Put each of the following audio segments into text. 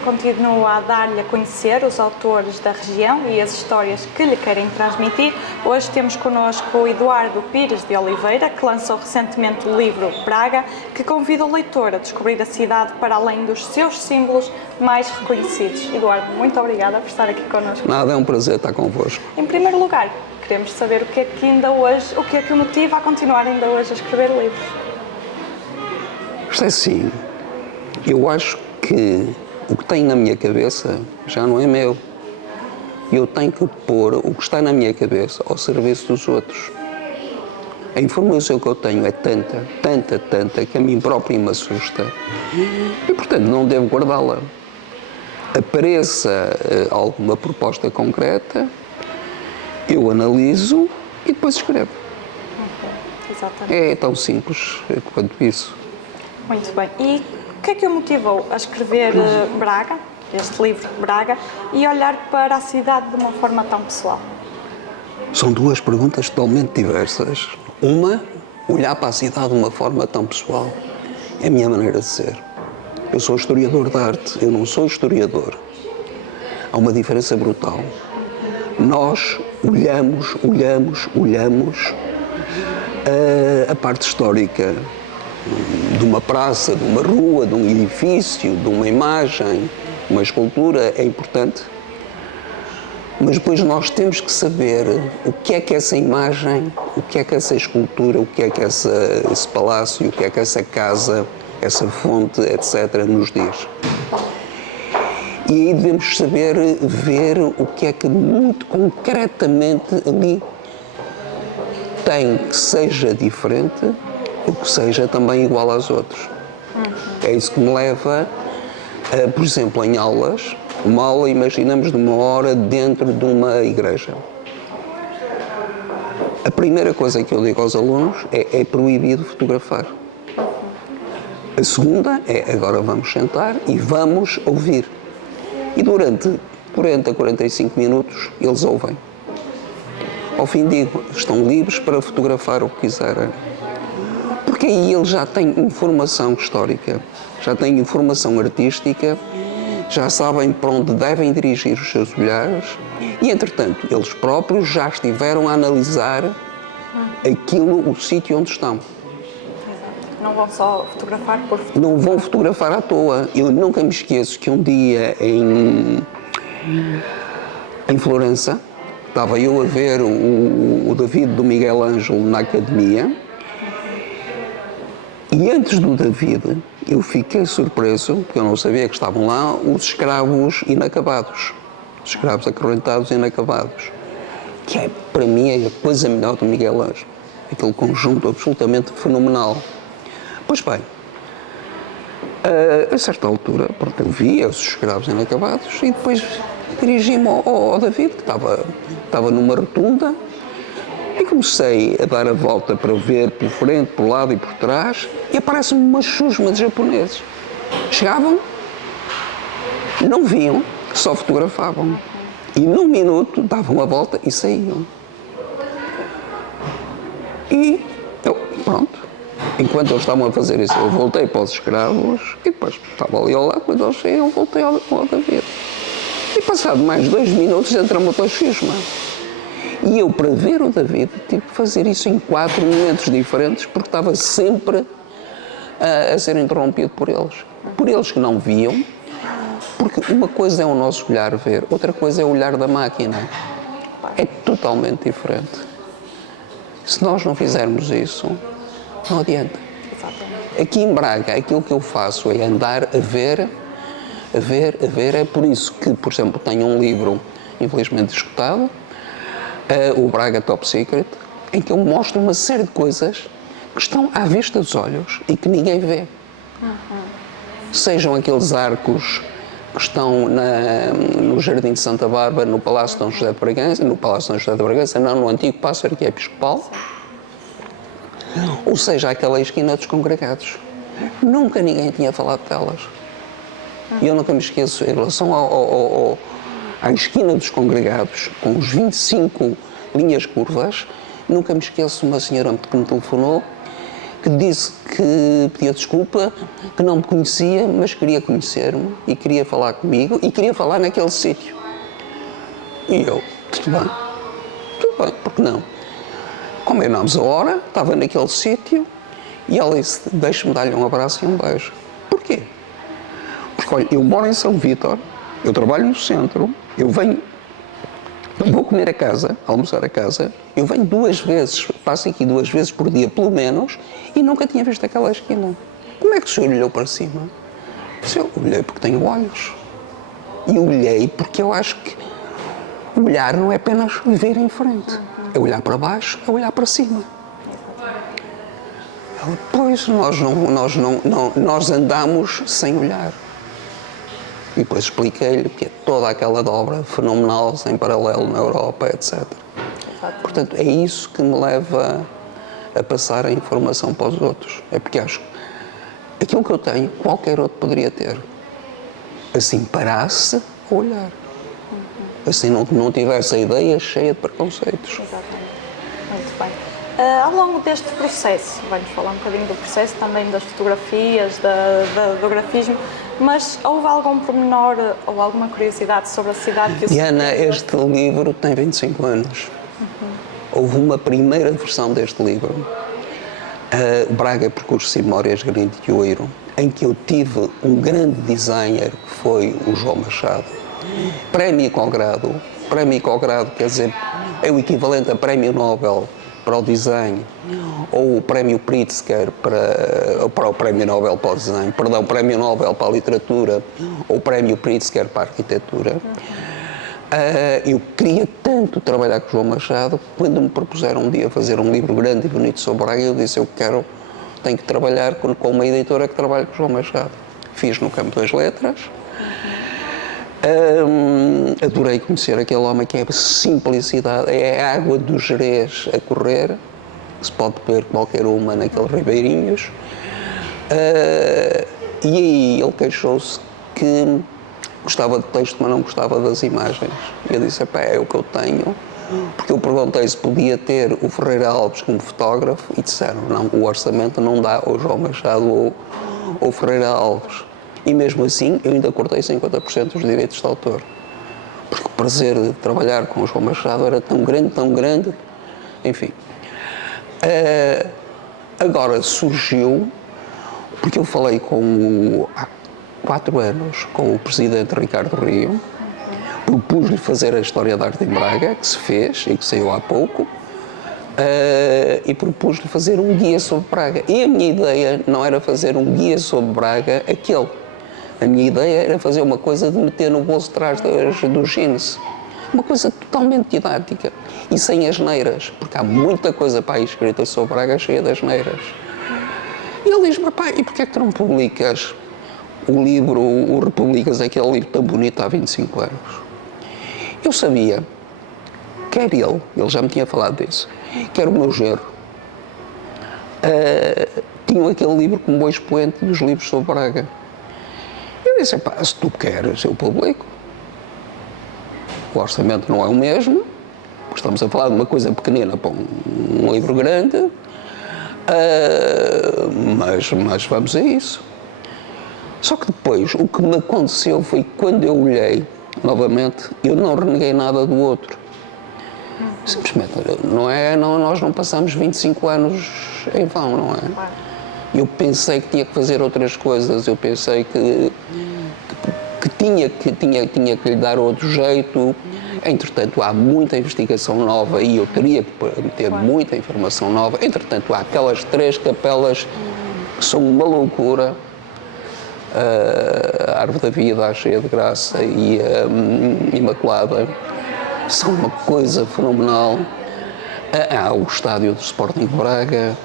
continua a dar-lhe a conhecer os autores da região e as histórias que lhe querem transmitir. Hoje temos connosco o Eduardo Pires de Oliveira, que lançou recentemente o livro Braga, que convida o leitor a descobrir a cidade para além dos seus símbolos mais reconhecidos. Eduardo, muito obrigada por estar aqui connosco. Nada, é um prazer estar convosco. Em primeiro lugar, queremos saber o que é que o motiva a continuar ainda hoje a escrever livros. Isto é assim, eu acho que o que tem na minha cabeça já não é meu. Eu tenho que pôr o que está na minha cabeça ao serviço dos outros. A informação que eu tenho é tanta, que a mim próprio me assusta. E, portanto, não devo guardá-la. Apareça alguma proposta concreta, eu analiso e depois escrevo. Exatamente. É tão simples quanto isso. Muito bem. E o que é que o motivou a escrever Braga, este livro Braga, e olhar para a cidade de uma forma tão pessoal? São duas perguntas totalmente diversas. Uma, olhar para a cidade de uma forma tão pessoal. É a minha maneira de ser. Eu sou historiador de arte, eu não sou historiador. Há uma diferença brutal. Nós olhamos a parte histórica de uma praça, de uma rua, de um edifício, de uma imagem, uma escultura, é importante. Mas depois nós temos que saber o que é que essa imagem, o que é que essa escultura, o que é que esse palácio, o que é que essa casa, essa fonte, etc., nos diz. E aí devemos saber ver o que é que muito concretamente ali tem que seja diferente ou que seja também igual aos outros. É isso que me leva, por exemplo, em aulas, uma aula, imaginamos, de uma hora dentro de uma igreja. A primeira coisa que eu digo aos alunos é proibido fotografar. A segunda é, agora vamos sentar e vamos ouvir. E durante 40, 45 minutos eles ouvem. Ao fim digo, estão livres para fotografar o que quiserem. Porque aí eles já têm informação histórica, já têm informação artística, já sabem para onde devem dirigir os seus olhares e, entretanto, eles próprios já estiveram a analisar o sítio onde estão. Não vão só fotografar por fotografar. Não vão fotografar à toa. Eu nunca me esqueço que um dia em Florença, estava eu a ver o David do Miguel Ângelo na academia e antes do David eu fiquei surpreso, porque eu não sabia que estavam lá os escravos inacabados, os escravos acorrentados inacabados, que é, para mim, é a coisa melhor do Miguel Ângelo, aquele conjunto absolutamente fenomenal. Pois bem, a certa altura, pronto, eu vi os escravos inacabados e depois dirigi-me ao David, que estava numa rotunda, e comecei a dar a volta para ver por frente, por lado e por trás, e aparecem-me uma chusma de japoneses. Chegavam, não viam, só fotografavam. E num minuto davam a volta e saíam. E eu, pronto, enquanto eles estavam a fazer isso, eu voltei para os escravos e depois estava ali ao lado, quando eles saíram, voltei ao David. E passado mais 2 minutos entra-me outra chusma. E eu, para ver o David, tive que fazer isso em 4 momentos diferentes, porque estava sempre a ser interrompido por eles. Por eles que não viam, porque uma coisa é o nosso olhar ver, outra coisa é o olhar da máquina. É totalmente diferente. Se nós não fizermos isso, não adianta. Aqui em Braga, aquilo que eu faço é andar a ver. É por isso que, por exemplo, tenho um livro, infelizmente esgotado, o Braga Top Secret, em que eu mostro uma série de coisas que estão à vista dos olhos e que ninguém vê. Sejam aqueles arcos que estão no Jardim de Santa Bárbara, no Palácio de Dom José de Bragança, no antigo Paço Arquiepiscopal, ou seja, aquela esquina dos congregados. Nunca ninguém tinha falado delas. E eu nunca me esqueço, em relação à esquina dos congregados, com os 25 linhas curvas, nunca me esqueço de uma senhora que me telefonou que disse que pedia desculpa, que não me conhecia, mas queria conhecer-me e queria falar comigo e queria falar naquele sítio. E eu, tudo bem, porque não? Combinámos a hora, estava naquele sítio e ela disse, deixa-me dar-lhe um abraço e um beijo. Porquê? Porque, olha, eu moro em São Vítor, eu trabalho no centro, eu venho, vou comer a casa, almoçar a casa, eu venho 2 vezes, passo aqui 2 vezes por dia, pelo menos, e nunca tinha visto aquela esquina. Como é que o senhor olhou para cima? Eu olhei porque tenho olhos. E olhei porque eu acho que olhar não é apenas ver em frente. É olhar para baixo, é olhar para cima. Pois, nós andamos sem olhar. E depois expliquei-lhe que é toda aquela obra fenomenal, sem paralelo na Europa, etc. Portanto, é isso que me leva a passar a informação para os outros. É porque acho que aquilo que eu tenho, qualquer outro poderia ter. Assim parasse a olhar. Assim não tivesse a ideia cheia de preconceitos. Exatamente. Muito bem. Ao longo deste processo, vai-nos falar um bocadinho do processo, também das fotografias, do grafismo, mas houve algum pormenor ou alguma curiosidade sobre a cidade que o senhor... Diana, este livro tem 25 anos. Houve uma primeira versão deste livro, Braga, Percursos e Memórias, Granito de Ouro, em que eu tive um grande designer, que foi o João Machado. Prémio Congrado. Prémio Congrado quer dizer, é o equivalente a Prémio Nobel para o design, ou o Prémio Pritzker para o Prémio Nobel para o design, perdão, Prémio Nobel para a literatura, ou o Prémio Pritzker para a arquitetura. Eu queria tanto trabalhar com o João Machado que quando me propuseram um dia fazer um livro grande e bonito sobre Braga, eu disse, tenho que trabalhar com uma editora que trabalhe com o João Machado. Fiz no campo das letras. Adorei conhecer aquele homem que é a simplicidade, é a água do Gerês a correr, que se pode beber qualquer uma naqueles ribeirinhos. E aí ele queixou-se que gostava de texto, mas não gostava das imagens. E eu disse, é o que eu tenho, porque eu perguntei se podia ter o Ferreira Alves como fotógrafo e disseram, não, o orçamento não dá ao João Machado ou ao Ferreira Alves. E mesmo assim, eu ainda cortei 50% dos direitos de autor. Porque o prazer de trabalhar com o João Machado era tão grande, enfim. Agora surgiu, porque eu falei há 4 anos com o presidente Ricardo Rio, propus-lhe fazer a História da Arte em Braga, que se fez e que saiu há pouco, e propus-lhe fazer um guia sobre Braga. E a minha ideia não era fazer um guia sobre Braga aquele. A minha ideia era fazer uma coisa de meter no bolso de trás do jeans. Uma coisa totalmente didática e sem asneiras, porque há muita coisa para aí escrita sobre Braga cheia de asneiras. E ele diz-me, pai, e porquê é que tu não publicas o livro, o Repúblicas, aquele livro tão bonito há 25 anos? Eu sabia, quer ele já me tinha falado disso, quer o meu genro, tinham aquele livro como bom expoente dos livros sobre Braga. Eu disse, se tu queres, eu publico. O orçamento não é o mesmo, estamos a falar de uma coisa pequenina para um livro grande, mas vamos a isso. Só que depois, o que me aconteceu foi que quando eu olhei, novamente, eu não reneguei nada do outro. Simplesmente, nós não passamos 25 anos em vão, não é? Eu pensei que tinha que fazer outras coisas, eu pensei que tinha que lhe dar outro jeito. Entretanto, há muita investigação nova e eu teria que meter muita informação nova. Entretanto, há aquelas 3 capelas que são uma loucura. A Árvore da Vida, a Cheia de Graça e a Imaculada são uma coisa fenomenal. Há o estádio do Sporting de Braga,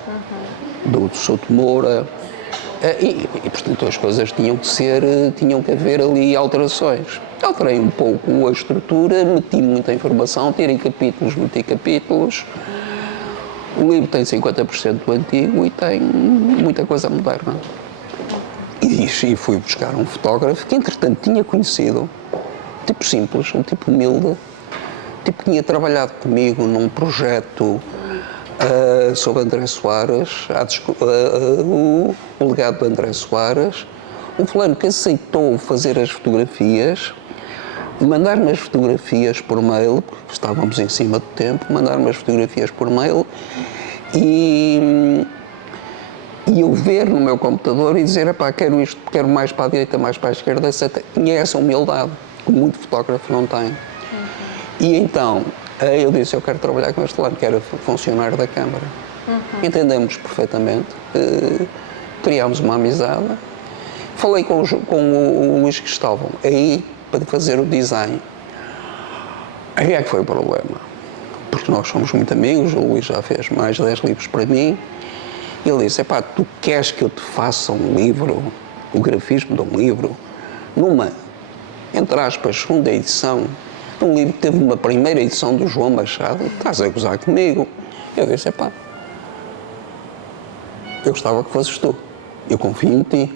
do Souto Moura, e portanto as coisas tinham que haver ali alterações. Alterei um pouco a estrutura, meti muita informação, tirei capítulos, meti capítulos. O livro tem 50% do antigo e tem muita coisa moderna. E fui buscar um fotógrafo que entretanto tinha conhecido, tipo simples, um tipo humilde, tipo que tinha trabalhado comigo num projeto sobre André Soares, o legado de André Soares, um fulano que aceitou fazer as fotografias, mandar-me as fotografias por mail, porque estávamos em cima do tempo, mandar-me as fotografias por mail e eu ver no meu computador e dizer, epá, quero isto, quero mais para a direita, mais para a esquerda, etc. Tinha essa humildade, que muito fotógrafo não tem. E então, eu disse, eu quero trabalhar com este lado, quero funcionário da Câmara. Entendemos perfeitamente, criámos uma amizade. Falei com o Luís Cristóvão, aí, para fazer o design. Aí é que foi o problema. Porque nós somos muito amigos, o Luís já fez mais de 10 livros para mim. Ele disse, epá, tu queres que eu te faça um livro, o grafismo de um livro, numa, entre aspas, segunda edição, um livro que teve uma primeira edição do João Machado, estás a gozar comigo? Eu disse, epá, eu gostava que fosses tu, eu confio em ti.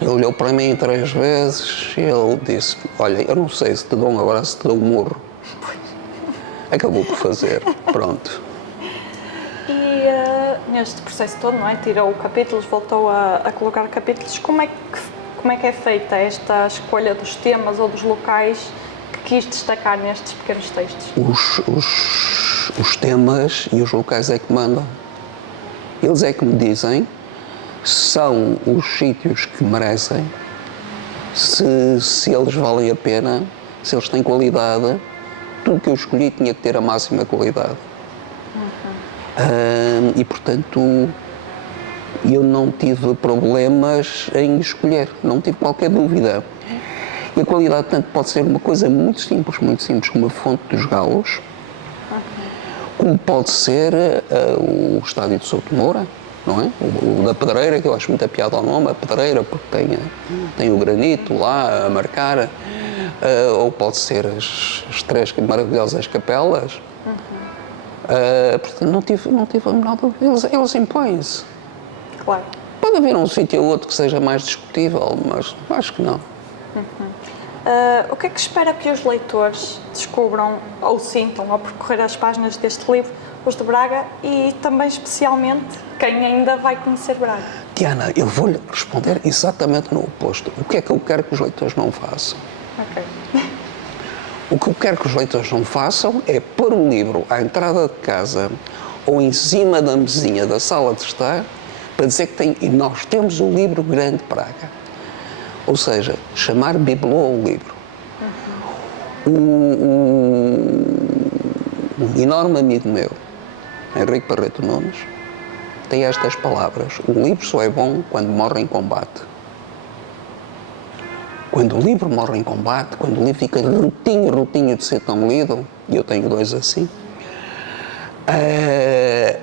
Ele olhou para mim 3 vezes e ele disse, olha, eu não sei se te dou um abraço, se te dou um murro. Acabou por fazer, pronto. E neste processo todo, não é? Tirou capítulos, voltou a colocar capítulos. Como é que é feita esta escolha dos temas ou dos locais que quis destacar nestes pequenos textos? Os temas e os locais é que mandam. Eles é que me dizem se são os sítios que merecem, se eles valem a pena, se eles têm qualidade. Tudo que eu escolhi tinha que ter a máxima qualidade. E, portanto, eu não tive problemas em escolher, não tive qualquer dúvida. E a qualidade, tanto pode ser uma coisa muito simples, como a Fonte dos Galos, como pode ser o Estádio de Souto Moura, não é? O da Pedreira, que eu acho muita piada ao nome, a Pedreira, porque tem o granito lá a marcar, ou pode ser as 3 maravilhosas capelas. Portanto, não tive a menor dúvida. Eles impõem-se. Claro. Pode haver um sítio ou outro que seja mais discutível, mas acho que não. O que é que espera que os leitores descubram ou sintam ao percorrer as páginas deste livro, os de Braga, e também especialmente quem ainda vai conhecer Braga? Diana, eu vou-lhe responder exatamente no oposto. O que é que eu quero que os leitores não façam? Ok. O que eu quero que os leitores não façam é pôr o livro à entrada de casa ou em cima da mesinha da sala de estar para dizer que e nós temos o livro grande Braga. Ou seja, chamar bibelô ao livro. Um enorme amigo meu, Henrique Barreto Nunes, tem estas palavras: o livro só é bom quando morre em combate. Quando o livro morre em combate, quando o livro fica rotinho de ser tão lido, e eu tenho 2 assim, é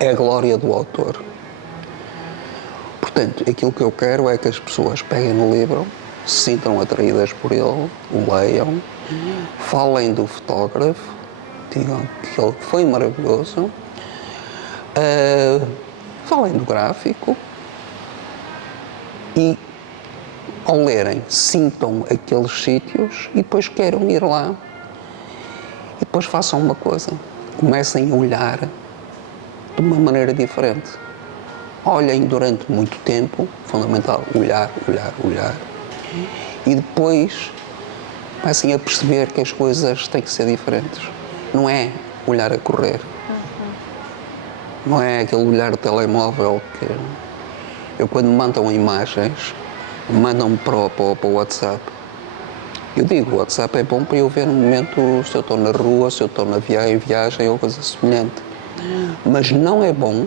a glória do autor. Portanto, aquilo que eu quero é que as pessoas peguem no livro, se sintam atraídas por ele, o leiam, falem do fotógrafo, digam que ele foi maravilhoso, falem do gráfico e, ao lerem, sintam aqueles sítios e depois queiram ir lá. E depois façam uma coisa, comecem a olhar de uma maneira diferente. Olhem durante muito tempo, fundamental, olhar. E depois comecem a perceber que as coisas têm que ser diferentes. Não é olhar a correr. Não é aquele olhar de telemóvel que... Eu, quando me mandam imagens, mandam-me para o WhatsApp. Eu digo, o WhatsApp é bom para eu ver no momento se eu estou na rua, se eu estou em viagem ou coisa semelhante. Mas não é bom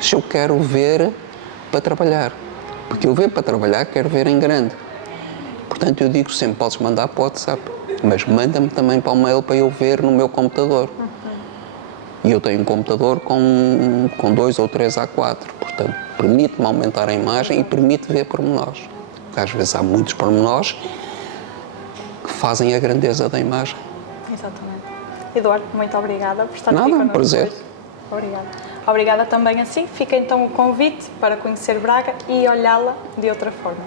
se eu quero ver para trabalhar. Porque eu ver para trabalhar quero ver em grande. Portanto, eu digo sempre, podes mandar para o WhatsApp, mas manda-me também para o mail para eu ver no meu computador. E eu tenho um computador com 2 ou 3 A4, portanto, permite-me aumentar a imagem e permite ver pormenores. Porque às vezes há muitos pormenores que fazem a grandeza da imagem. Exatamente. Eduardo, muito obrigada por estar aqui connosco. Nada, um prazer. Hoje. Obrigada. Obrigada também assim. Fica então o convite para conhecer Braga e olhá-la de outra forma.